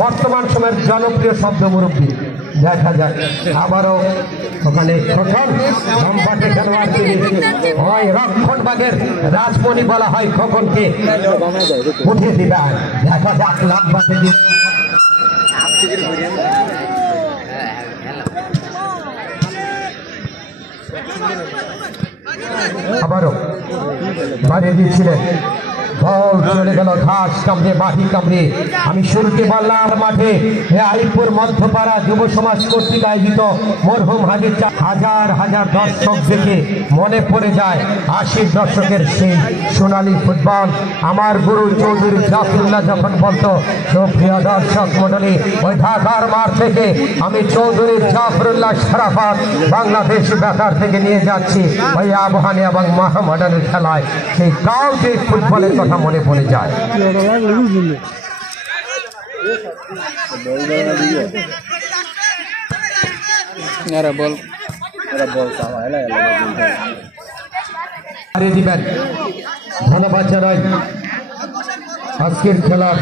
বর্তমান সময়ের জনপ্রিয় শব্দ মুরব্বী দেখা যাক আবারও ওখানে রক্ষণবাগের রাজমণি বলা হয় খোকনকে উঠিয়ে দিবে দেখা যাক লাভবাতে আবারও বাড়িয়ে দিয়েছিলেন বল চলে গেল ঘাস কামড়ে মাটি কামড়ে আমি শুরুতে বললাম মাঠে আলিপুর মধ্যপাড়া যুব সমাজ কর্তৃক আয়োজিত মরহুম হাজির হাজার হাজার দর্শক দেখে মনে পড়ে যায় 80 দশকের সেই সোনালী ফুটবল আমার গুরু চৌধুরী জাফরুল্লাহ যখন বলতো সুপ্রিয় দর্শক মন্ডলী ওই ঢাকার মাঠ থেকে আমি চৌধুরী জাফরুল্লাহ শরাফত বাংলাদেশ বেতার থেকে নিয়ে যাচ্ছি ওই আবহানী এবং মহামডানের খেলায় সেই কাউকে ফুটবলের কথা মনে পড়ে যায় দিবেন ধন্যবাদ জানাই আজকের খেলার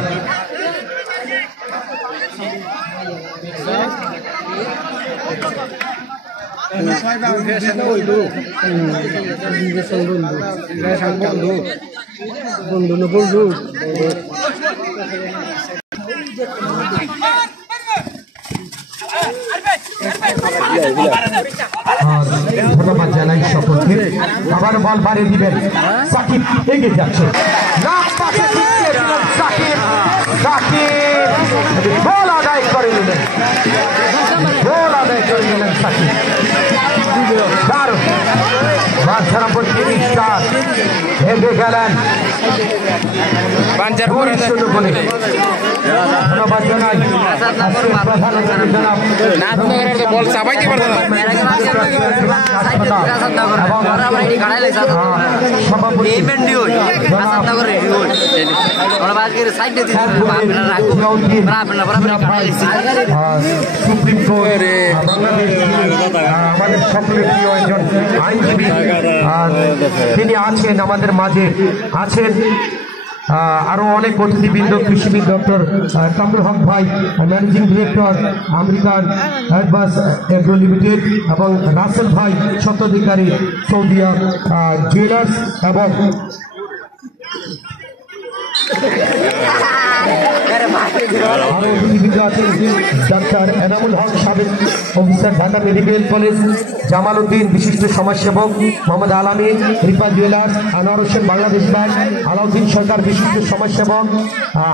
ধন্যবাদ জানাই সকলকে আবার বল বাড়িয়ে দিবেন সাকিব এগিয়ে যাচ্ছে গোল আদায় করে নিলেন সাকিব দারুণ বাদশাহপুর 30 এগিয়ে গেলেন ধন্যবাদ জানাই সুপ্রিম কোর্ট আমাদের সকলের প্রিয় একজন আইনজীবী তিনি আছেন আমাদের মাঝে আছেন আরো অনেক অতিথিবৃন্দ কৃষিবিদ ডক্টর কামরুল হক ভাই managing director American advance agro limited এবং রাসেল ভাই স্বত্বাধিকারী সৌদিয়া জুয়েলার্স এবং ডাক্তার এনামুল হক সাবেক officer Dhaka medical college Jamal Uddin বিশিষ্ট সমাজসেবক মোহাম্মদ আলামিন রিপা জুয়েলার্স আনোয়ার হোসেন বাংলাদেশ ব্যাংক আলাউদ্দিন সরকার বিশিষ্ট সমাজসেবক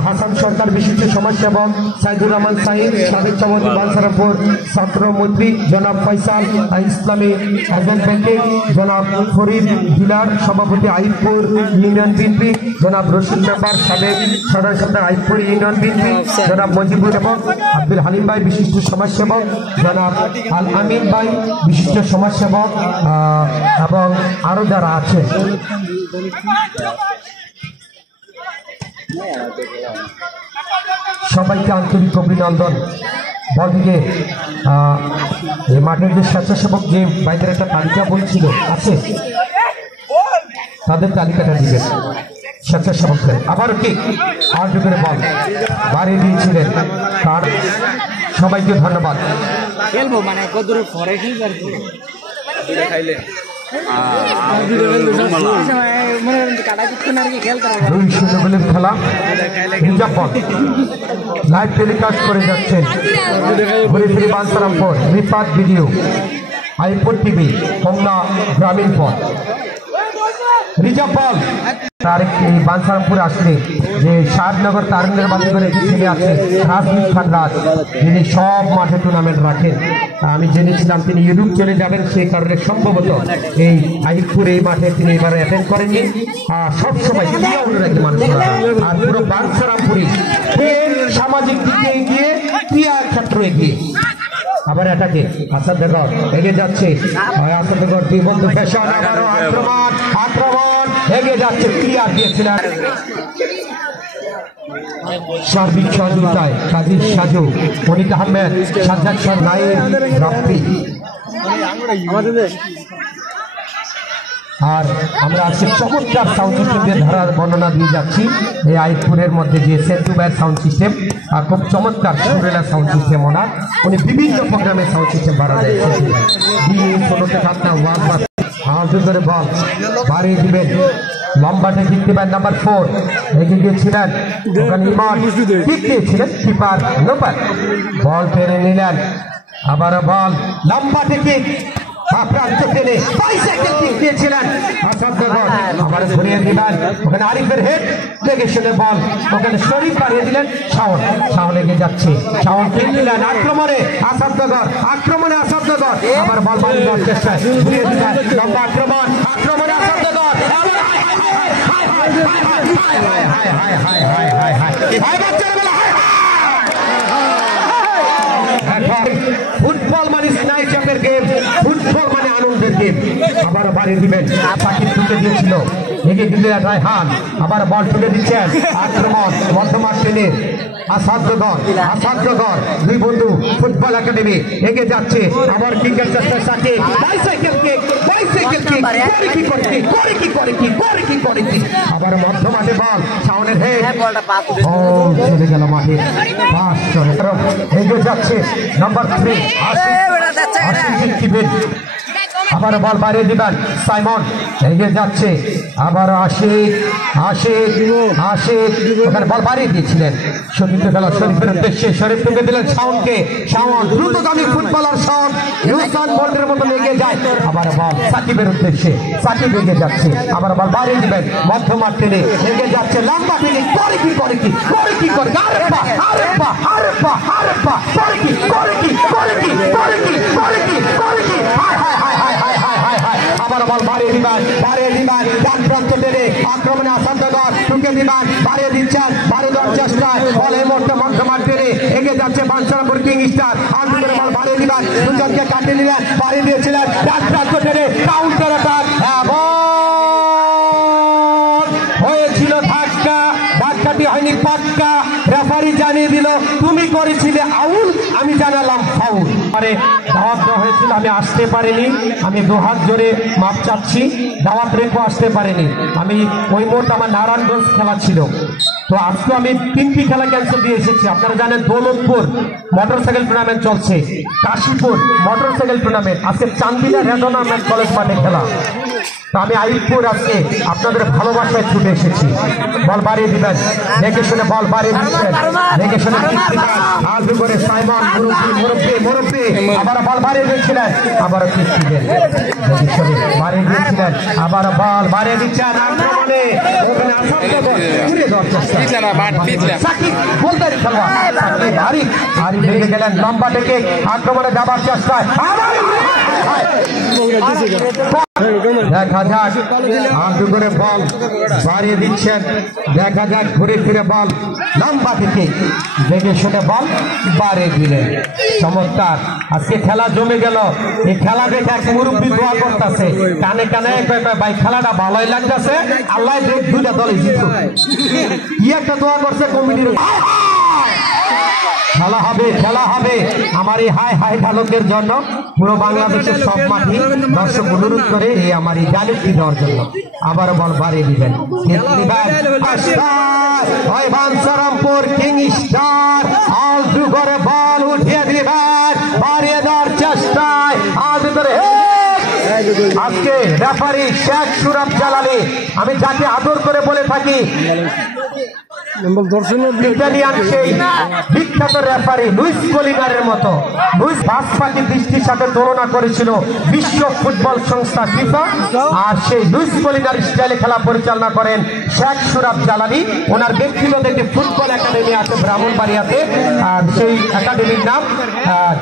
হাসান সরকার বিশিষ্ট সমাজসেবক সাইদুর রহমান সাহিদ সাবেক সভাপতি বালসারাপুর ছাত্র মন্ত্রী জনাব ফয়সাল ইসলামী আজম ব্যাংকিং জনাব ফরিদ ডিলার সভাপতি আইবপুর ইউনিয়ন বিএনপি জনাব রশিদ মেম্বার সাবেক সাধারণ সম্পাদক আইবপুর ইউনিয়ন বিএনপি জনাব মজিবুর এবং আব্দুল হালিম ভাই বিশিষ্ট সমাজসেবক জনাব আল আমিন ভাই বিশিষ্ট সমাজসেবক এবং আরো যারা আছে সবাইকে আন্তরিক অভিনন্দন। বলদিকে এই মাঠের যে স্বেচ্ছাসেবক যে বাইকের একটা তালিকা বলছিল আছে তাদের তালিকাটা দিবেন স্বেচ্ছাসেবকদের। আবারও কি আর করে বল বাড়িয়ে দিয়েছিলেন তার সবাইকে ধন্যবাদ। খেলবো মানে কত দূর পরে খাইলে খেলা লাইভ টেলিকাস্ট করে যাচ্ছেন বাঞ্ছারামপুর রিপাত ভিডিও আইপুর টিভি হোমনা গ্রামীণ পথ রিজার্ভ বল এই বাঞ্ছারামপুর আসলে যে শাহনগর তারুণ্যের বাড়ি করে একটি ছেলে আছে রাজদীপ খান রাজ, যিনি সব মাঠে টুর্নামেন্ট রাখেন। আমি জেনেছিলাম তিনি ইউরোপ চলে যাবেন, সেই কারণে সম্ভবত এই আইপুর এই মাঠে তিনি এবারে অ্যাটেন্ড করেননি। সবসময় মানুষরা আর পুরো বাঞ্ছারামপুরে সামাজিক দিকে এগিয়ে ক্রিয়া ক্ষেত্র এগিয়ে আবার এটাকে আসাদনগর এগিয়ে যাচ্ছে। আসাদনগর দুই বন্ধু ফ্যাশন আবারও আক্রমণ এগিয়ে যাচ্ছে, ক্লিয়ার দিয়েছিলেন সার্বিক সহযোগিতায় কাজী সাজু, মনিক আহমেদ, সাজ্জাদ নাইম, রাফি। আর আমরা আজকে চমৎকার সাউন্ড সিস্টেমের ধারার বর্ণনা দিয়ে যাচ্ছি। এই আইপুরের মধ্যে যে সেন্টুবাইয়ের সাউন্ড সিস্টেম আর খুব চমৎকার সুরেলা সাউন্ড সিস্টেম ওনার, উনি বিভিন্ন প্রোগ্রামের সাউন্ড সিস্টেম বাড়া যাচ্ছে। বল বাড়িয়ে দিবেন, লম্বাটে জিততে পারেন নাম্বার 4 এগিয়ে গিয়েছিলেন, ওখানে ইমান কিক দিয়েছিলেন কিপার নোপার, বল টেনে নিলেন, আবার বল লম্বাটে কিক প্রান্ত টেনে বাইসাইকেল কিক দিয়েছিলেন আবার ঘুরিয়ে দিলেন, ওখানে আরিফের হেড লেগে শুনে বল, ওখানে শরীফ পাড়িয়ে দিলেন, শাওন শাওন এগিয়ে যাচ্ছে, শাওন কিক দিলেন, আক্রমণে আসাদনগর, আক্রমণে আসাদনগর, আবার বল বাড়িয়ে দেওয়ার চেষ্টায় ঘুরিয়ে দিলেন, লম্বা আক্রমণ, আক্রমণে আসাদনগর, ফুটবল মানে স্নাইচাপের গেম, ফুটবল মানে আনন্দের গেম। আবার বাড়িয়ে দিবেন, সাকিব ঢুকে দিয়েছিল, এগিয়ে দিলেন রায়হান, আবার বল ঢুকে দিচ্ছেন, আক্রমণ মধ্যমাঠ টেনে আসাদনগর, আসাদনগর দুই বন্ধু ফুটবল একাডেমি এগিয়ে যাচ্ছে, আবার কিকের চেষ্টা Shakib, bicycle kick, bicycle kick, কি করে কি করে কি করে কি করে কি করে কি, আবার মধ্যমাঠে বল, শাওনের হেড, ও চলে গেল মাঠে, পাস করে এগিয়ে যাচ্ছে নাম্বার 3 আবার বল বাড়িয়ে দিবেন, সাইমন এগিয়ে যাচ্ছে, আবার আশিক আশিক আশিক ওখানে বল বাড়িয়ে দিয়েছিলেন, শরীফ গেল শরীফের উদ্দেশ্যে, শরীফ ঢুকে দিলেন শাওনকে, শাওন দ্রুতগামী ফুটবলার শাওন ইউসান বোল্টের মতো এগিয়ে যায়, আবার বল সাকিবের উদ্দেশ্যে, সাকিব এগিয়ে যাচ্ছে, আবার বল বাড়িয়ে দিবেন, মধ্যমাঠ টেনে এগিয়ে যাচ্ছে, লম্বা টেনে করে কি করে কি করে কি করে, আরেপা আরেপা আরেপা আরেপা করে কি করে কি করে কি করে কি করে কি করে কি, হায় হায় হায় হায় হায় হায় হায় হায়, আবার বল বাড়িয়ে দিবেন, বাড়িয়ে দিবেন, ডান প্রান্ত টেনে আক্রমণে আসাদনগর ঢুকে দিবেন, বাড়িয়ে দিচ্ছেন, বাড়িয়ে দেওয়ার চেষ্টায় বল এই মুহূর্তে মধ্যমাঠ টেনে এগিয়ে যাচ্ছে বাঞ্ছারামপুর কিং স্টার, আর দুপুরে বল বাড়িয়ে দিবেন, দুজনকে কাটিয়ে নিলেন, বাড়িয়ে দিয়েছিলেন, ডান প্রান্ত টেনে কাউন্টার অ্যাটাক এবং হয়েছিল ধাক্কা, ধাক্কাটি হয়নি পাক্কা, রেফারি জানিয়ে দিল তুমি করেছিলে আউল, আমি জানালাম ফাউল। আরে দাওয়াত দেওয়া হয়েছিল, আমি আসতে পারিনি, আমি দুহাত জোরে মাপ চাচ্ছি, দাওয়াত রেখে আসতে পারিনি, আমি ওই মুহূর্তে আমার নারায়ণগঞ্জ খেলা ছিল, তো আজকে আমি 3টি খেলা ক্যান্সেল দিয়ে এসেছি। আপনারা জানেন দৌলতপুর মোটরসাইকেল টুর্নামেন্ট চলছে, কাশীপুর মোটরসাইকেল টুর্নামেন্ট, আজকে চান্দিনা রেজনামেন্ট কলেজ মাঠে খেলা, তো আমি আইপুর আজকে আপনাদের ভালোবাসায় ছুটে এসেছি। বল বাড়িয়ে দিবেন, দেখে শুনে বল বাড়িয়ে দিচ্ছেন, দেখে শুনে আজ করে সাইমন মুরব্বী মুরব্বী মুরব্বী, আবার বল বাড়িয়ে দিচ্ছিলেন, আবার দিচ্ছিলেন, বাড়িয়ে দিচ্ছিলেন, আবার বল বাড়িয়ে দিচ্ছেন, আক্রমণে ওখানে আসাদনগর ঘুরে দেওয়ার চেষ্টা, সাকিব বলতেন খেলোয়াড় সাকিব আরিফ, আরিফ লেগে গেলেন, লম্বা থেকে আক্রমণে যাবার চেষ্টায়, দেখা যাক আন্দু করে বল বাড়িয়ে দিচ্ছেন, দেখা যাক ঘুরে ফিরে বল লম্বা থেকে দেখে শুনে বল বাড়িয়ে দিলেন, চমৎকার। আজকে খেলা জমে গেল, এই খেলা দেখে এক মুরব্বী দোয়া করতেছে, কানে কানে ভাই খেলাটা ভালোই লাগতেছে, আল্লাহ দেখ দুইটা দলই জিতুক, কি একটা দোয়া করছে কমিটির, খেলা হবে খেলা হবে। আমার এই হাই হাই ঢালকের জন্য পুরো বাংলাদেশের সব মাঠে দর্শক অনুরোধ করে এই আমার এই ডায়লগটি দেওয়ার জন্য, আবার বল বাড়িয়ে দিবেন, বাঞ্ছারামপুর কিং স্টার আলটু করে বল উঠিয়ে দিবেন, বাড়িয়ে দেওয়ার চেষ্টায় আজকে রেফারি শেখ সুরাব জালালি, আমি যাকে আদর করে বলে থাকি ইটালিয়ান সেই বিখ্যাত রেফারি লুইস কলিনারের মতো, লুইস বাসপাকে দৃষ্টির সাথে তুলনা করেছিল বিশ্ব ফুটবল সংস্থা ফিফা, আর সেই লুইস কলিনার স্টাইলে খেলা পরিচালনা করেন শেখ সুরাব জালালি। ওনার ব্যক্তিগত একটি ফুটবল একাডেমি আছে ব্রাহ্মণবাড়িয়াতে, আর সেই একাডেমির নাম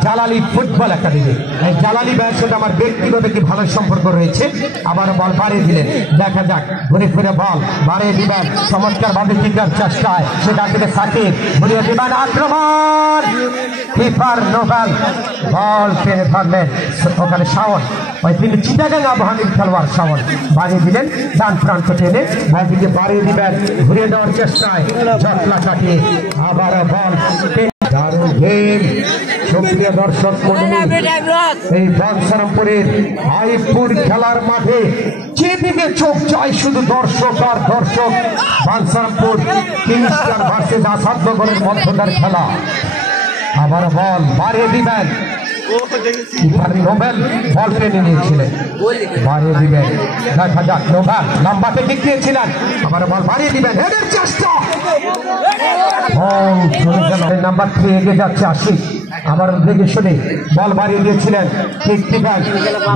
জালালি ফুটবল একাডেমি। এই জালালি ভাইয়ের সাথে আমার ব্যক্তিগত একটি ভালো সম্পর্ক রয়েছে। আবার বল বাড়িয়ে দিলেন, দেখা যাক ঘুরে ফিরে বল বাড়িয়ে দিবেন, চমৎকার ভাবে কিকার চেষ্টায় সেটা থেকে সাকিব ঘুরিয়ে দিবেন, আক্রমণ কিপার নোবেল বল টেনে ধরলেন, ওখানে শাওন ওই তিনি চিটাগাং আবহাওয়ার খেলোয়াড় শাওন বাড়িয়ে দিলেন, ডান প্রান্ত টেনে বল দিকে বাড়িয়ে দিবেন, ঘুরিয়ে দেওয়ার চেষ্টায় জটলা কাটিয়ে আবার বল দারুণ গেম সুপ্রিয় দর্শক মণ্ডলী, এই বাঞ্ছারামপুরের আইপুর খেলার মাঠে যেদিকে চোখ চাই শুধু দর্শক আর দর্শক। বাঞ্ছারামপুর কিংস্টার ভার্সেস আসাদনগরের মধ্যকার খেলা। আবার বল বাড়িয়ে দিবেন, নোবেল বল টেনে নিয়েছিলেন, বাড়িয়ে দিবেন। দেখা যাক, নোবেল লম্বাতে কিক দিয়েছিলেন, আবার বল বাড়িয়ে দিবেন, হেডের চেষ্টা। নাম্বার 3 এগিয়ে যাচ্ছে আশিক, আবার দেখে শুনে বল বাড়িয়ে দিয়েছিলেন, কিক দিবেন,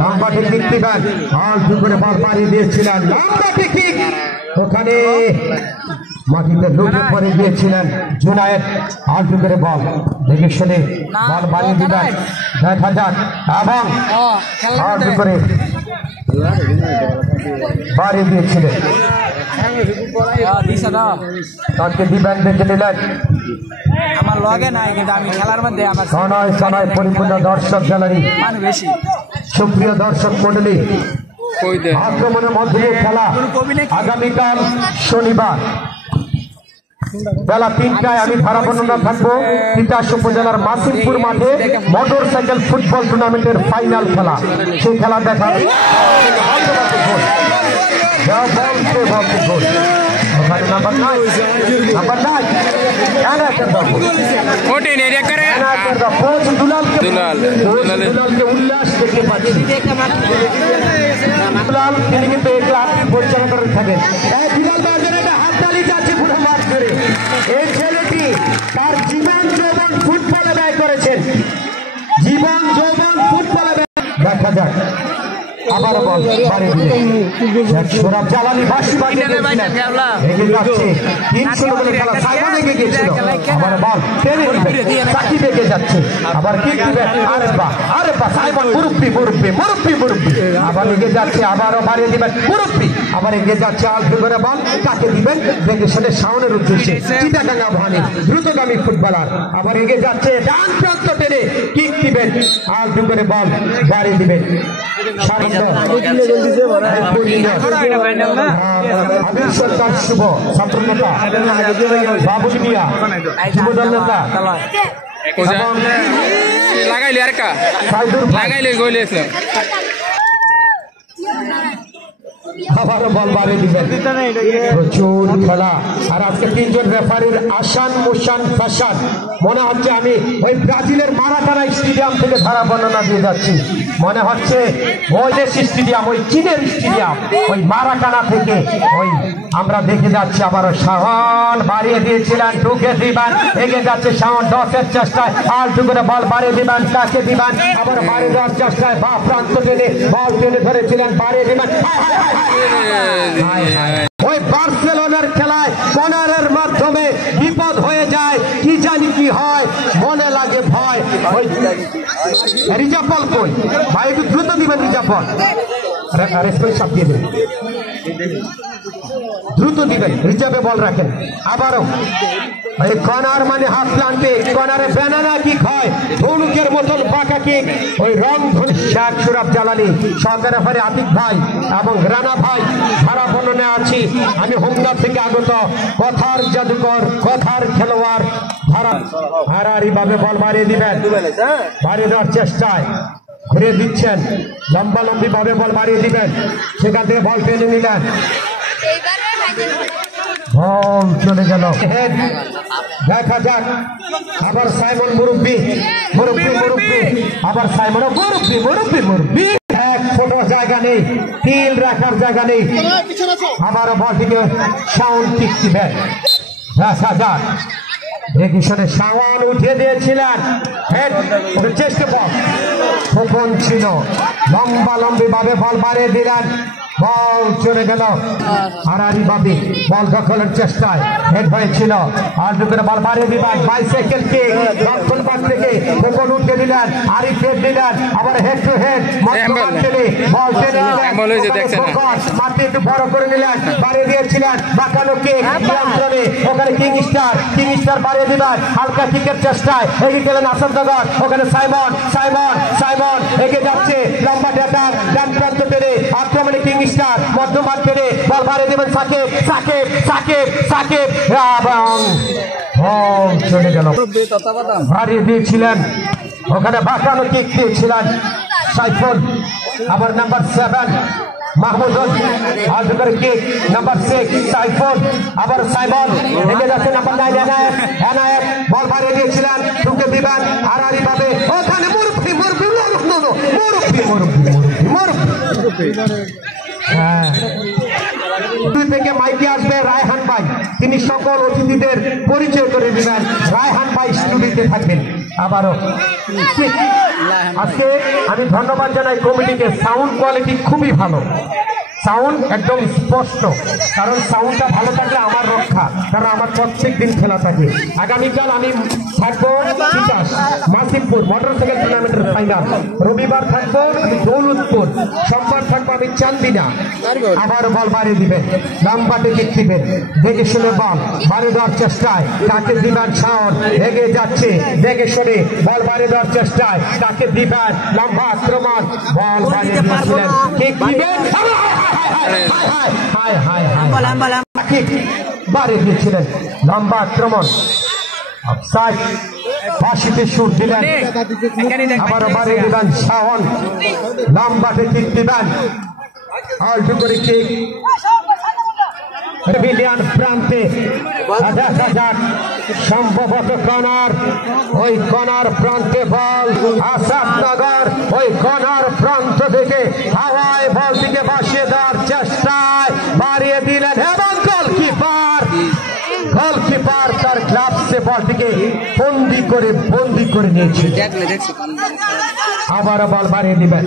লম্বাতে কিক দিবেন, বল করে বল বাড়িয়ে দিয়েছিলেন, লম্বাতে কিক, ওখানে মাটিতে লুটে পরে দিয়েছিলেন জুনায়েদ, আলটু করে বল দেখে শুনে বল বাড়িয়ে দিবেন। দেখা যাক, এবং আলটু করে বাড়িয়ে দিয়েছিলেন, তাকে দিবেন দেখে নিলেন। আমার লগে নাই, কিন্তু আমি খেলার মধ্যে আমার সনয় সনয় পরিপূর্ণ দর্শক গ্যালারি। বেশি সুপ্রিয় দর্শক মন্ডলী, আক্রমণের মধ্যে দিয়ে খেলা আগামীকাল শনিবার বেলা 3টায় আমি ধারা বর্ণনা থাকবো তিতাস উপজেলার মাসিমপুর মাঠে মোটর সাইকেল ফুটবল টুর্নামেন্টের ফাইনাল খেলা। সেই খেলা দেখা উল্লাস দেখতে পাচ্ছি। তিনি কিন্তু এই ক্লাব পরিচালনা করে থাকেন। হাততালি যাচ্ছে পুরো মাঠ ধরে। এই ছেলেটি তার জীবন যৌবন ফুটবলে ব্যয় করেছেন, জীবন যৌবন ফুটবলে ব্যয়। দেখা যাক, আবার বল বাড়ি সোরাব জালালি বাঁশি বাজিয়ে দিয়েছিলেন, এগিয়ে যাচ্ছে 300 বলে খেলা, সাইমন এগিয়ে গিয়েছিল, আবার বল টেনে দিবেন, সাকিব এগিয়ে যাচ্ছে, আবার কিক দিবেন, আরে বা সাইমন মুরব্বি মুরব্বি মুরব্বি মুরব্বি, আবার এগিয়ে যাচ্ছে, আবারও বাড়িয়ে দিবেন মুরব্বি, আবার এগিয়ে যাচ্ছে আলফি করে বল কাকে দিবেন দেখে শুনে শাওনের উদ্দেশ্যে চিটাগাঙ্গা ভানি দ্রুতগামী ফুটবলার, আবার এগিয়ে যাচ্ছে ডান প্রান্ত টেনে কিক দিবেন, আলফি করে বল বাড়িয়ে দিবেন। আবির সরকার শুভ ছাত্র নেতা, বাবুল মিয়া যুবদল নেতা, লাগাইলে আর কা লাগাইলে গইলেছে, আবারও বল বাড়িয়ে দিবেন। প্রচুর খেলা, আর আজকে 3 জন রেফারির আসান মুসান ফ্যাশন। মনে হচ্ছে আমি ওই ব্রাজিলের মারাকানা স্টেডিয়াম থেকে ধারা বর্ণনা দিয়ে যাচ্ছি, মনে হচ্ছে ওই দেশ স্টেডিয়াম, ওই চীনের স্টেডিয়াম, ওই মারাকানা থেকে ওই আমরা দেখে যাচ্ছি। আবারও শাওন বাড়িয়ে দিয়েছিলেন, ঢুকে দিবেন, এগিয়ে যাচ্ছে শাওন 10-এর চেষ্টায়, আলটু করে বল বাড়িয়ে দিবেন, কাকে দিবেন, আবার বাড়িয়ে দেওয়ার চেষ্টায় বা প্রান্ত টেনে বল টেনে ধরেছিলেন, বাড়িয়ে দিবেন। ওই বার্সেলোনার খেলায় কর্নারের মাধ্যমে বিপদ হয়ে যায়, কি জানি কি হয়, মনে লাগে ভয়। ওই রিজাপল কই ভাই, একটু দ্রুত দিবেন রিজাপল, রেসপেক্ট সব দিয়ে দেবেন, দ্রুত দিবেন, রিজার্ভে বল রাখেন। আবারও এই কর্নার মানে হাফ প্লান্টে, কর্নারে ব্যানানা কিক হয়, ধনুকের মতন বাঁকা কিক, ওই রং শেখ সুরাব জালালি, সরকার রেফারি আতিক ভাই এবং রানা ভাই ধারা বর্ণনা আছি। আমি হোমগার্ড থেকে আগত কথার জাদুকর, কথার খেলোয়াড় ধারা হারারি ভাবে বল বাড়িয়ে দিবেন, বাড়িয়ে দেওয়ার চেষ্টায় ঘুরে দিচ্ছেন, লম্বা লম্বি ভাবে বল বাড়িয়ে দিবেন, সেখান থেকে বল টেনে নিলেন, বল চলে গেল। দেখা যাক, আবার সাইমন মুরব্বি মুরব্বি মুরব্বি, আবার সাইমন মুরব্বি মুরব্বি মুরব্বি, এক ফোটো জায়গা নেই, তিল রাখার জায়গা নেই, আবারও বলটিকে শাওন কিক দিবেন। দেখা যাক, একুশনে শাওন উঠিয়ে দিয়েছিলেন, চেষ্টা বল খোকন ছিল, লম্বা লম্বি ভাবে বল বাড়িয়ে দিলেন, বল চলে গেল। হারারি বাবি বল দখলের চেষ্টায় হেড হয়েছিল, আলটু করে বল বাড়িয়ে দিলেন, বাইসাইকেল কিক দক্ষিণ পাশ থেকে খোকন উঠে দিলেন, আরিফ হেড দিলেন, আবার হেড টু হেড বল টেনে নিলেন, মাঠে একটু বড় করে নিলেন, বাড়িয়ে দিয়েছিলেন, বাঁকানো কিক নিয়ন্ত্রণে, ওখানে কিং স্টার বাড়িয়ে দিলেন, হালকা কিকের চেষ্টায় এগিয়ে গেলেন আসাদনগর, ওখানে সাইমন সাইমন সাইমন এগিয়ে যাচ্ছে, লম্বা ডেটার ডান প্রান্ত টেনে আক্রমণে কিং স্টার, মধ্যমাঠ টেনে বল বাড়িয়ে দেবেন সাকিব সাকিব সাকিব সাকিব, এবং চলে গেল, বাড়িয়ে দিয়েছিলেন ওখানে বাঁকানো কিক দিয়েছিলেন সাইফুল। আবার নাম্বার 7 মাহমুদুল আজকের কিক, নাম্বার 6 সাইফুল, আবার সাইমন এগিয়ে যাচ্ছে নাম্বার 9 এনায়েত। এনায়েত বল বাড়িয়ে দিয়েছিলেন, ঢুকে দিবেন আড়াআড়ি ভাবে ওখানে মুরব্বি মুরব্বি মুরব্বি মুরব্বি মুরব্বি। হ্যাঁ, থেকে মাইকে আসবে রায়হান ভাই, তিনি সকল অতিথিদের পরিচয় করে দিবেন। রায়হান ভাই স্টুডিওতে থাকবেন। আবারও আজকে আমি ধন্যবাদ জানাই কমিটিকে, সাউন্ড কোয়ালিটি খুবই ভালো, সাউন্ড একদম স্পষ্ট, কারণ সাউন্ডটা ভালো থাকলে আমার রক্ষা, কারণ আমার প্রত্যেক দিন খেলা থাকে। আগামীকাল আমি থাকবো তিতাস মাসিমপুর মোটরসাইকেল টুর্নামেন্টের ফাইনাল, রবিবার থাকবো দৌলতপুর, সোমবার থাকবো আমি চান্দিনা। আবার বল বাড়িয়ে দিবেন, লম্বাটে কিক দিবেন, দেখে শুনে বল বাড়িয়ে দেওয়ার চেষ্টায়, কাকে দিবেন শাওন এগিয়ে যাচ্ছে, দেখে শুনে বল বাড়িয়ে দেওয়ার চেষ্টায়, কাকে দিবেন লম্বা আক্রমণ, বল বাড়িয়ে দিয়েছিলেন, কিক দিবেন বাড়িয়ে দিয়েছিলেন, লম্বা আক্রমণ অফসাইড, বাঁশিতে সুর দিলেন, আবারও বাড়িয়ে দিবেন শাওন, লম্বাটে কিক দিবেন, আল্টু করে কিক প্যাভিলিয়ন প্রান্তে দেখা যাক, সম্ভবত কর্নার, ওই কর্নার প্রান্তে বল আসাদনগর, ওই কর্নার প্রান্ত থেকে হাওয়ায় বল থেকে ভাসিয়ে দেওয়ার চেষ্টায় বাড়িয়ে দিলেন এবং গোলকিপার তার গ্লাভসে বলটিকে বন্দি করে নিয়েছে। আবারও বল বাড়িয়ে দিবেন।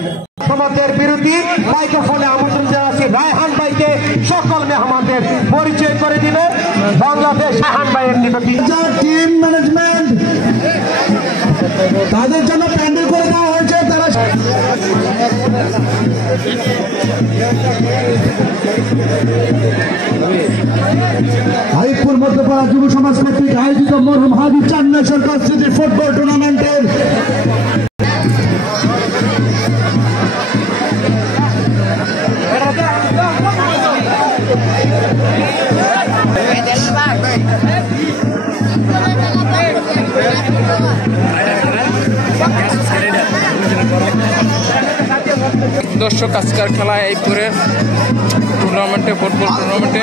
সমাজের বিরোধী মাইক্রোফোনে আমন্ত্রণ জানাচ্ছি রায়হান ভাইকে, সকল মেহমানদের পরিচয় করে দিবে বাংলাদেশ। রায়হান ভাইয়ের নিকটে টিম ম্যানেজমেন্ট তাদের জন্য প্যান্ডেল করে দেওয়া হয়েছে, তারা হাইপুর মধ্যপাড়া যুব সমাজ কর্তৃক আয়োজিত মরহুম হাজি চান্না সরকার স্মৃতি ফুটবল টুর্নামেন্টের দর্শক আজকের খেলা এই পরে টুর্নামেন্টে, ফুটবল টুর্নামেন্টে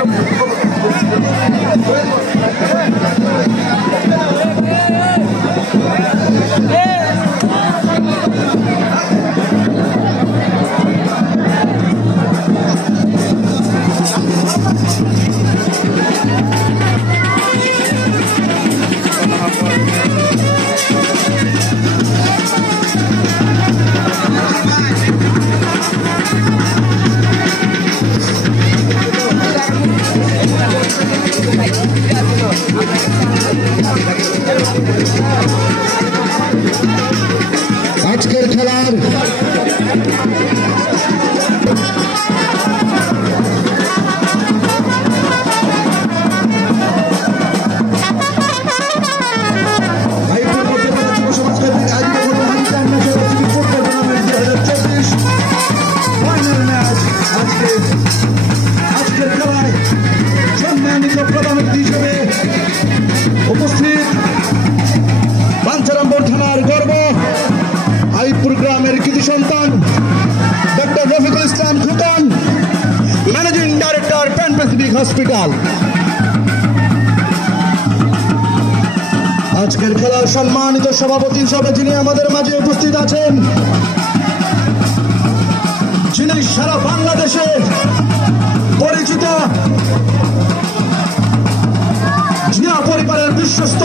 আজকের খেলার আজকের খেলায় সম্মানিত প্রধান অতিথি হিসেবে উপস্থিত বাঞ্ছারামপুর থানার গর্ব, আইপুর গ্রামের কৃতি সন্তান doctor Rafiqul Islam Khokon, managing director Pan Pacific hospital. আজকের খেলার সম্মানিত সভাপতি হিসেবে যিনি আমাদের মাঝে উপস্থিত আছেন, যিনি সারা বাংলাদেশে পরিচিত জিয়া পরিবারের বিশ্বস্ত